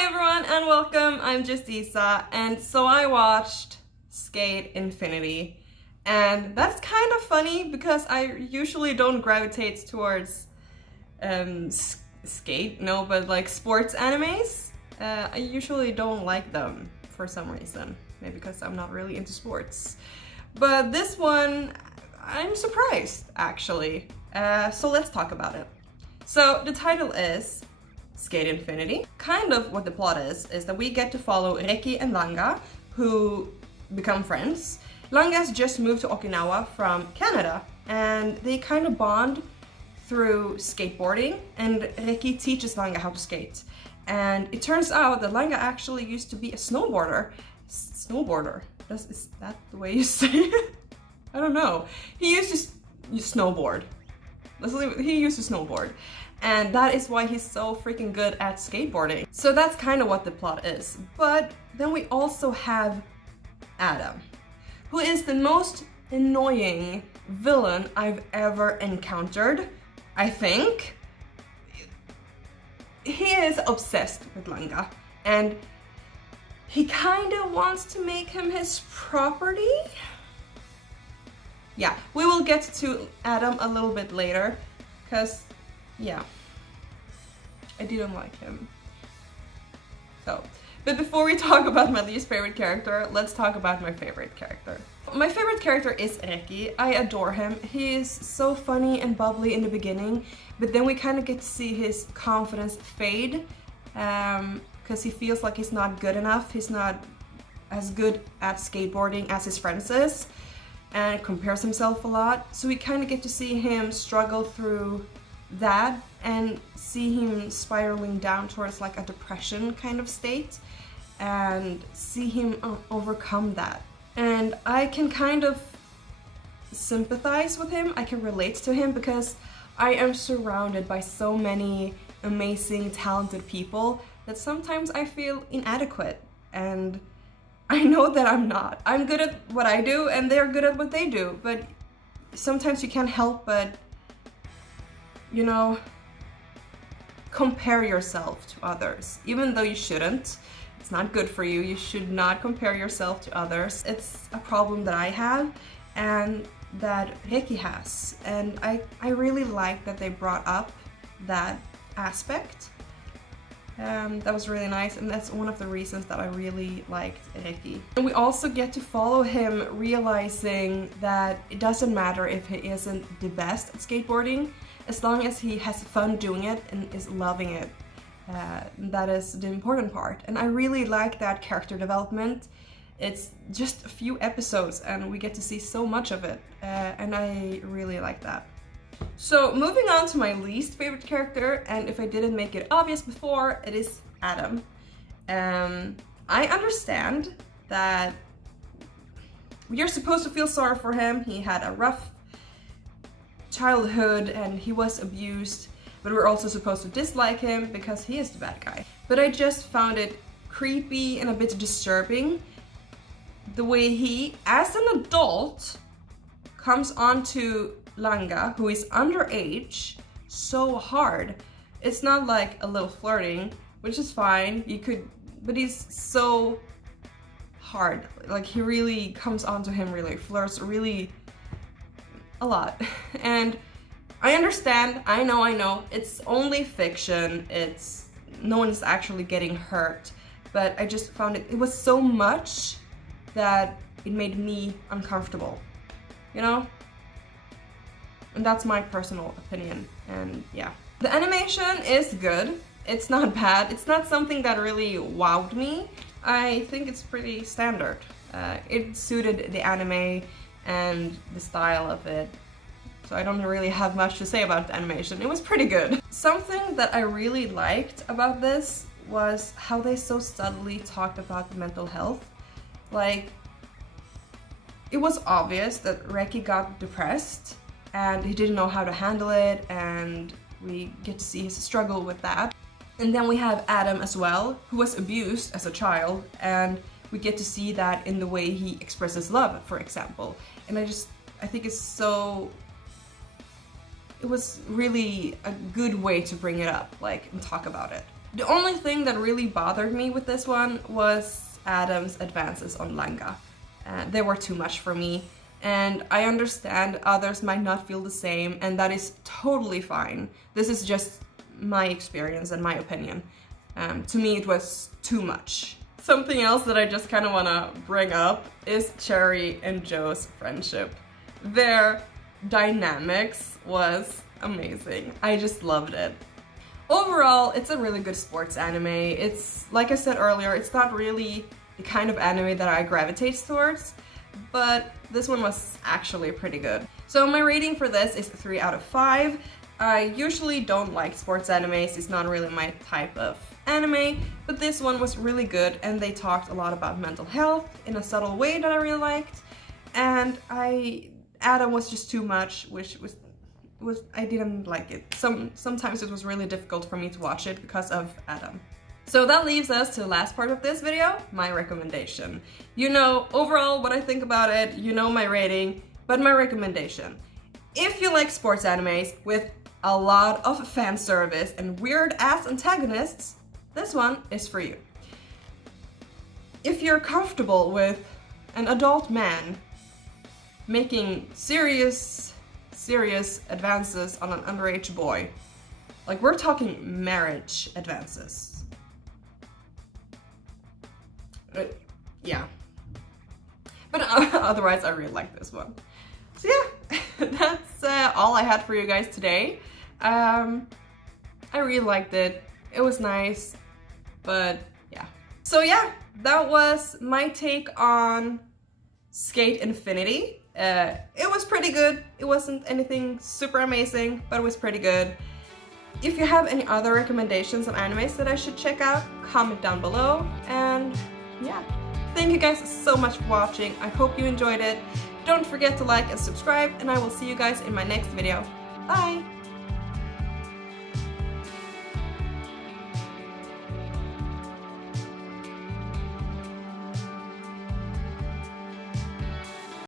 Hi everyone and welcome, I'm just Isa, and so I watched SK8 Infinity, and that's kind of funny because I usually don't gravitate towards skate, no, but like sports animes. I usually don't like them for some reason, maybe because I'm not really into sports. But this one, I'm surprised actually, so let's talk about it. So the title is SK8 Infinity. Kind of what the plot is that we get to follow Reki and Langa, who become friends. Langa's just moved to Okinawa from Canada, and they kind of bond through skateboarding, and Reki teaches Langa how to skate. And it turns out that Langa actually used to be a snowboarder. Is that the way you say it? I don't know. He used to snowboard. He used to snowboard. And that is why he's so freaking good at skateboarding. So that's kind of what the plot is. But then we also have Adam, who is the most annoying villain I've ever encountered, I think. He is obsessed with Langa, and he kind of wants to make him his property. Yeah, we will get to Adam a little bit later, because yeah, I didn't like him. So, but before we talk about my least favorite character, let's talk about my favorite character. My favorite character is Reki. I adore him. He is so funny and bubbly in the beginning, but then we kind of get to see his confidence fade, because he feels like he's not good enough. He's not as good at skateboarding as his friends is, and compares himself a lot. So we kind of get to see him struggle through that and see him spiraling down towards like a depression kind of state, and see him overcome that. And I can kind of sympathize with him, I can relate to him, because I am surrounded by so many amazing, talented people that sometimes I feel inadequate, and I know that I'm not. I'm good at what I do and they're good at what they do, but sometimes you can't help but, you know, compare yourself to others, even though you shouldn't. It's not good for you. You should not compare yourself to others. It's a problem that I have and that Reki has, and I really like that they brought up that aspect. That was really nice, and that's one of the reasons that I really liked Reki. And we also get to follow him realizing that it doesn't matter if he isn't the best at skateboarding, as long as he has fun doing it and is loving it. That is the important part, and I really like that character development. It's just a few episodes and we get to see so much of it, and I really like that. So moving on to my least favorite character, and if I didn't make it obvious before, it is Adam. I understand that you're supposed to feel sorry for him. He had a rough childhood and he was abused, but we're also supposed to dislike him because he is the bad guy. But I just found it creepy and a bit disturbing the way he, as an adult, comes onto Langa, who is underage, so hard. It's not like a little flirting, which is fine, you could, but he's so hard. Like, he really comes onto him, really flirts really a lot. And I understand, I know, it's only fiction, no one's actually getting hurt, but I just found it was so much that it made me uncomfortable, you know? And that's my personal opinion, and yeah. The animation is good, it's not bad, it's not something that really wowed me. I think it's pretty standard. It suited the anime and the style of it, so I don't really have much to say about the animation. It was pretty good. Something that I really liked about this was how they so subtly talked about mental health. Like, it was obvious that Reki got depressed and he didn't know how to handle it, and we get to see his struggle with that. And then we have Adam as well, who was abused as a child, and we get to see that in the way he expresses love, for example. And I think it's so it was really a good way to bring it up, like, and talk about it. The only thing that really bothered me with this one was Adam's advances on Langa. They were too much for me, and I understand others might not feel the same, and that is totally fine. This is just my experience and my opinion. To me it was too much. Something else that I just kind of want to bring up is Cherry and Joe's friendship. Their dynamics was amazing. I just loved it. Overall, it's a really good sports anime. It's, like I said earlier, it's not really the kind of anime that I gravitate towards, but this one was actually pretty good. So my rating for this is 3 out of 5. I usually don't like sports animes, it's not really my type of anime, but this one was really good, and they talked a lot about mental health in a subtle way that I really liked, and Adam was just too much, which was I didn't like it. Sometimes it was really difficult for me to watch it because of Adam. So that leaves us to the last part of this video, my recommendation. You know overall what I think about it, you know my rating, but my recommendation. If you like sports animes with a lot of fan service and weird ass antagonists, this one is for you. If you're comfortable with an adult man making serious advances on an underage boy, like we're talking marriage advances. Yeah. But otherwise I really like this one. So yeah, that's all I had for you guys today. I really liked it. It was nice, but yeah. So yeah, that was my take on SK8 Infinity. It was pretty good. It wasn't anything super amazing, but it was pretty good. If you have any other recommendations on animes that I should check out, comment down below. And yeah, thank you guys so much for watching. I hope you enjoyed it. Don't forget to like and subscribe, and I will see you guys in my next video. Bye!